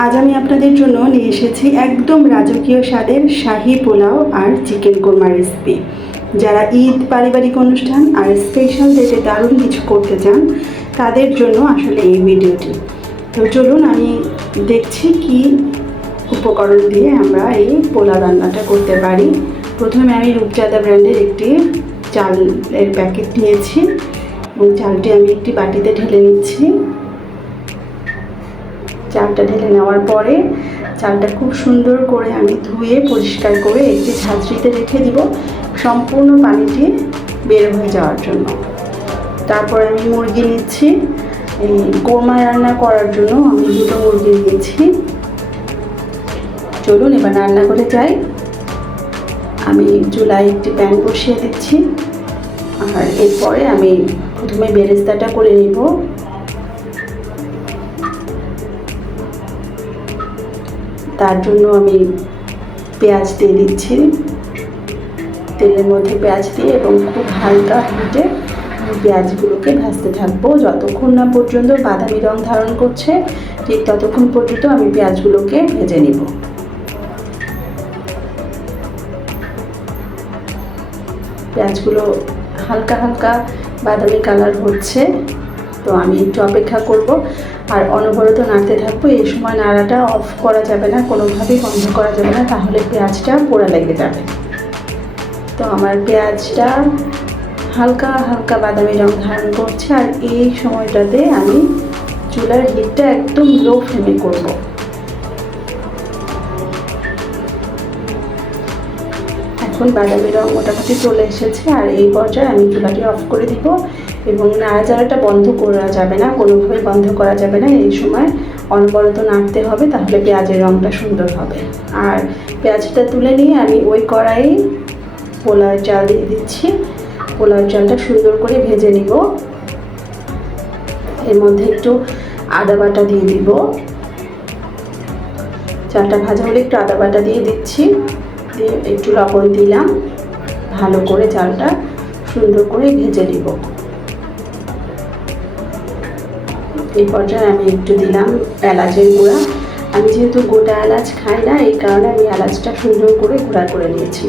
আজ আমি আপনাদের জন্য নিয়ে এসেছি একদম রাজকীয় স্বাদের শাহি পোলাও আর চিকেন কোরমা রেসিপি। যারা ঈদ, পারিবারিক অনুষ্ঠান আর স্পেশাল ডেটে দারুণ কিছু করতে চান, তাদের জন্য আসলে এই ভিডিওটি। তো চলুন আমি দেখছি কি উপকরণ দিয়ে আমরা এই পোলাও রান্নাটা করতে পারি। প্রথমে আমি রূপচাঁদা ব্র্যান্ডের একটি চালের প্যাকেট নিয়েছি এবং চালটি আমি একটি বাটিতে ঢেলে নিচ্ছি। চালটা ঢেলে নেওয়ার পরে চালটা খুব সুন্দর করে আমি ধুয়ে পরিষ্কার করে একটি ঝাঁঝরিতে রেখে দিব সম্পূর্ণ পানিটি বের হয়ে যাওয়ার জন্য। তারপর আমি মুরগি নিচ্ছি। এই কোরমা রান্না করার জন্য আমি দুটো মুরগি নিয়েছি। চলুন, এবার রান্না করে যাই। আমি চুলায় একটি প্যান বসিয়ে দিচ্ছি। আর এরপরে আমি প্রথমে বেরেস্তাটা করে নিব। তার জন্য আমি পেঁয়াজ দিয়ে দিচ্ছি। তেলের মধ্যে পেঁয়াজ দিয়ে এবং খুব হালকা হিটে পেঁয়াজগুলোকে ভাজতে থাকব। যতক্ষণ না পর্যন্ত বাদামি রং ধারণ করছে, ঠিক ততক্ষণ পর্যন্ত আমি পেঁয়াজগুলোকে ভেজে নিব। পেঁয়াজগুলো হালকা হালকা বাদামি কালার হচ্ছে। তো আমি একটু অপেক্ষা করব। আর অনবরত নাড়তে থাকব। এই সময় নাড়াটা অফ করা যাবে না, কোনোভাবেই বন্ধ করা যাবে না। তাহলে পেঁয়াজটা পোড়া লেগে যাবে। তো আমার পেঁয়াজটা হালকা হালকা বাদামি রং ধারণ করছে। আর এই সময়টাতে আমি চুলার হিটটা একদম লো ফ্লেমে করব। এখন বাদামি রং মোটামুটি চলে এসেছে। আর এই পর্যায়ে আমি চুলাটি অফ করে দিব। এবং নাড়াচাড়াটা বন্ধ করা যাবে না, কোনোভাবে বন্ধ করা যাবে না। এই সময় অনবরত নাড়তে হবে, তাহলে পেঁয়াজের রঙটা সুন্দর হবে। আর পেঁয়াজটা তুলে নিয়ে আমি ওই কড়াই পোলার চাল দিয়ে দিচ্ছি। পোলার চালটা সুন্দর করে ভেজে নিব। এর মধ্যে একটু আদা বাটা দিয়ে দিব। চালটা ভাজা হলে একটু আদা বাটা দিয়ে দিচ্ছি। দিয়ে একটু লবণ দিলাম। ভালো করে চালটা সুন্দর করে ভেজে নিব। এই পর্যায়ে আমি একটু দিলাম এলাচের গুঁড়া। আমি যেহেতু গোটা এলাচ খাই না, এই কারণে আমি এলাচটা সুন্দর করে গুঁড়া করে নিয়েছি।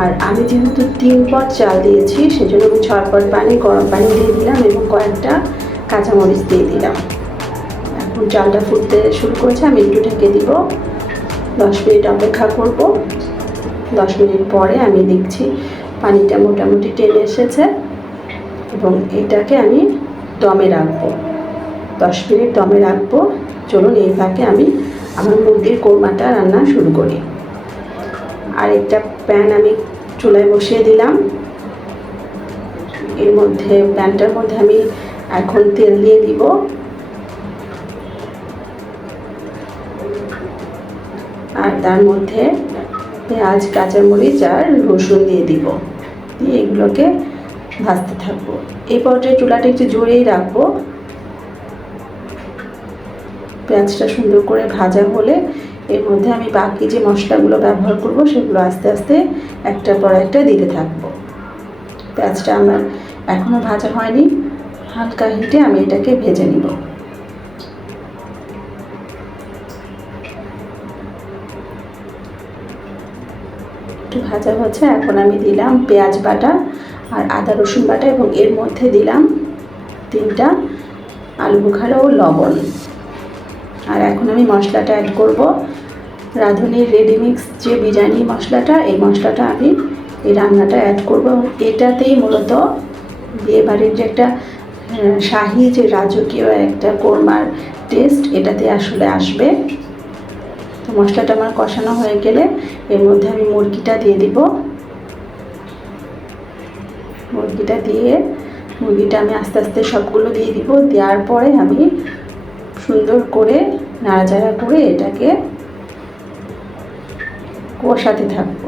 আর আমি যেহেতু তিন পট চাল দিয়েছি, সেজন্য আমি ছয় পট পানি, গরম পানি দিয়ে দিলাম এবং কয়েকটা কাঁচামরিচ দিয়ে দিলাম। এখন চালটা ফুটতে শুরু করেছে, আমি একটু ঢেকে দিব। দশ মিনিট অপেক্ষা করব। দশ মিনিট পরে আমি দেখছি পানিটা মোটামুটি টেনে এসেছে এবং এটাকে আমি দমে রাখব। দশ মিনিট দমে রাখব। চলুন এই ফাঁকে আমি আমার মুরগির কোরমাটা রান্না শুরু করি। আর একটা প্যান আমি চুলায় বসিয়ে দিলাম। এর মধ্যে, প্যানটার মধ্যে আমি এখন তেল দিয়ে দিব। আর তার মধ্যে পেঁয়াজ, কাঁচামরিচ আর রসুন দিয়ে দিব। দিয়ে এগুলোকে ভাজতে থাকব। এই পর্যায়ে চুলাটা একটু জোরেই রাখব। পেঁয়াজটা সুন্দর করে ভাজা হলে এর মধ্যে আমি বাকি যে মশলাগুলো ব্যবহার করব সেগুলো আস্তে আস্তে একটার পর একটা দিতে থাকব। পেঁয়াজটা আমার এখনও ভাজা হয়নি, হালকা হিটে আমি এটাকে ভেজে নিব। একটু ভাজা হচ্ছে, এখন আমি দিলাম পেঁয়াজ বাটা আর আদা রসুন বাটা এবং এর মধ্যে দিলাম তিনটা আলু বোখারা ও লবণ। আর এখন আমি মশলাটা অ্যাড করব। রাঁধুনির রেডিমিক্স যে বিরিয়ানি মশলাটা, এই মশলাটা আমি এই রান্নাটা অ্যাড করব এটাতেই মূলত বিয়েবাড়ির যে একটা শাহি যে রাজকীয় একটা কোরমার টেস্ট এটাতে আসলে আসবে। তো মশলাটা আমার কষানো হয়ে গেলে এর মধ্যে আমি মুরগিটা দিয়ে দিব। মুরগিটা দিয়ে, মুরগিটা আমি আস্তে আস্তে সবগুলো দিয়ে দিব। দেওয়ার পরে আমি সুন্দর করে নাড়াচাড়া করে এটাকে কষাতে থাকব।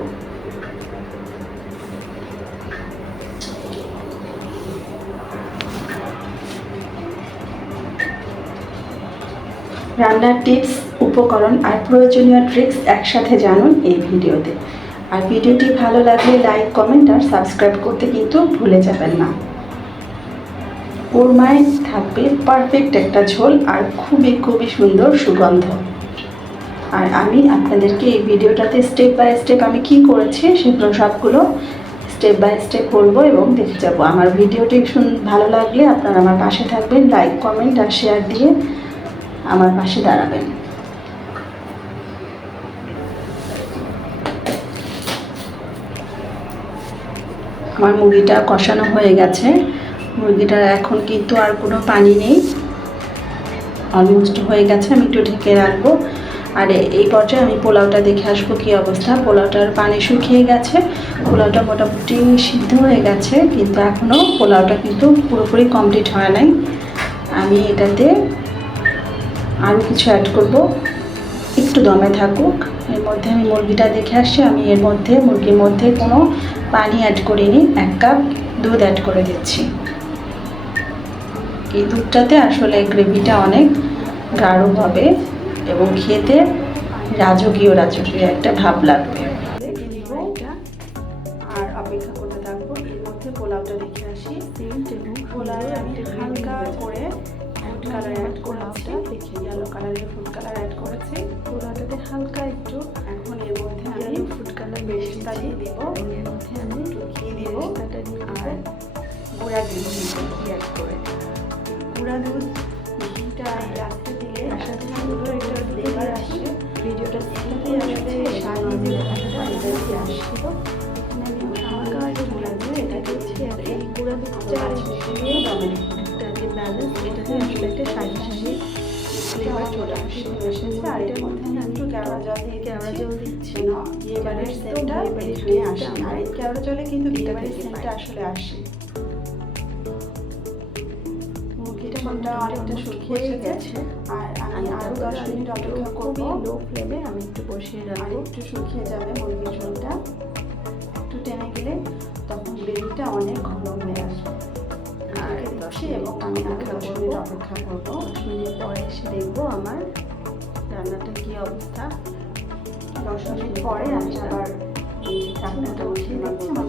রান্নার টিপস, উপকরণ আর প্রয়োজনীয় ট্রিক্স একসাথে জানুন এই ভিডিওতে। আর ভিডিওটি ভালো লাগলে লাইক, কমেন্ট আর সাবস্ক্রাইব করতে কিন্তু ভুলে যাবেন না। কোরমায় থাকবে পারফেক্ট একটা ঝোল আর খুবই খুবই সুন্দর সুগন্ধ। আর আমি আপনাদেরকে এই ভিডিওটাতে স্টেপ বাই স্টেপ আমি কি করেছি সেগুলো সবগুলো স্টেপ বাই স্টেপ করব এবং দেখে যাব। আমার ভিডিওটি শুন ভালো লাগলে আপনারা আমার পাশে থাকবেন লাইক কমেন্ট আর শেয়ার দিয়ে আমার পাশে দাঁড়াবেন। আমার মুরগিটা কষানো হয়ে গেছে। মুরগিটার এখন কিন্তু আর কোনো পানি নেই। অলমোস্ট হয়ে গেছে, আমি একটু ঢেকে রাখব। আর এই পর্যায়ে আমি পোলাওটা দেখে আসব কী অবস্থা। পোলাওটার পানি শুকিয়ে গেছে, পোলাওটা মোটামুটি সিদ্ধ হয়ে গেছে, কিন্তু এখনও পোলাওটা কিন্তু পুরোপুরি কমপ্লিট হয় নাই। আমি এটাতে আরও কিছু অ্যাড করব। একটু দমে থাকুক। এর মধ্যে আমি মুরগিটা দেখে আসছি, আমি এর মধ্যে, মুরগির মধ্যে কোনো পানি অ্যাড করিনি। এক কাপ দুধ অ্যাড করে দিচ্ছি। এই দুধটাতে আসলে গ্রেভিটা অনেক গাঢ় হবে এবং খেতে রাজকীয় রাজকীয় একটা ভাব লাগবে। আর অপেক্ষা করতে থাকব এর মধ্যে পোলাওটা দেখে আসি। পোলাওয়ে আমি হালকা করে ফুড কালার অ্যাড করেছি। দেখি ইয়েলো কালারের ফুড কালার অ্যাড করেছি। পোলাওটাতে হালকা একটু এখন এর মধ্যে আমি ফুড কালার বেশি দিয়ে দেবো। এর মধ্যে আমি একটু ঘি দেবো। আর গুঁড়া দুধ অ্যাড করে। গুঁড়া দুধ ঘিটা রাখতে দিলে সাথে সুন্দর একটা ফ্লেভার আসে। ভিডিওটা দেখতে আসলে সাজিয়ে যে এটা আসছিল এখানে আমি হালকা গুঁড়া এটা দিচ্ছি আর এই গুঁড়া দুধটা দিয়ে একটা যে ব্যালেন্স এটাতে আসলে একটা সাজি সাজি ফ্লেভার চলে আসে। এসেছে আর এটার মধ্যে আমি একটু কেওড়া জল দিয়ে কেওড়া জল দিচ্ছি। না। বিয়েবাড়ির সেন্টটা এখানে আসে। আর এই কেওড়া জলে কিন্তু বিয়েবাড়ির সেন্টটা আসলে আসে। ফোনটা অনেকটা শুকিয়ে গেছে আর আমি আরও দশ মিনিট অপেক্ষা করব। লো ফ্লেমে আমি একটু বসিয়ে রাখব একটু শুকিয়ে যাবে মুরগির ঝোলটা একটু টেনে গেলে তখন গ্রেভিটা অনেক ঘন হয়ে আসবে। দশ এবং আমি আরও দশ মিনিট অপেক্ষা করব। দশ মিনিট পরে এসে দেখব আমার রান্নাটা কী অবস্থা। দশ মিনিট পরে আমি আবার ঢাকনাটা উঠিয়ে দিচ্ছি আমার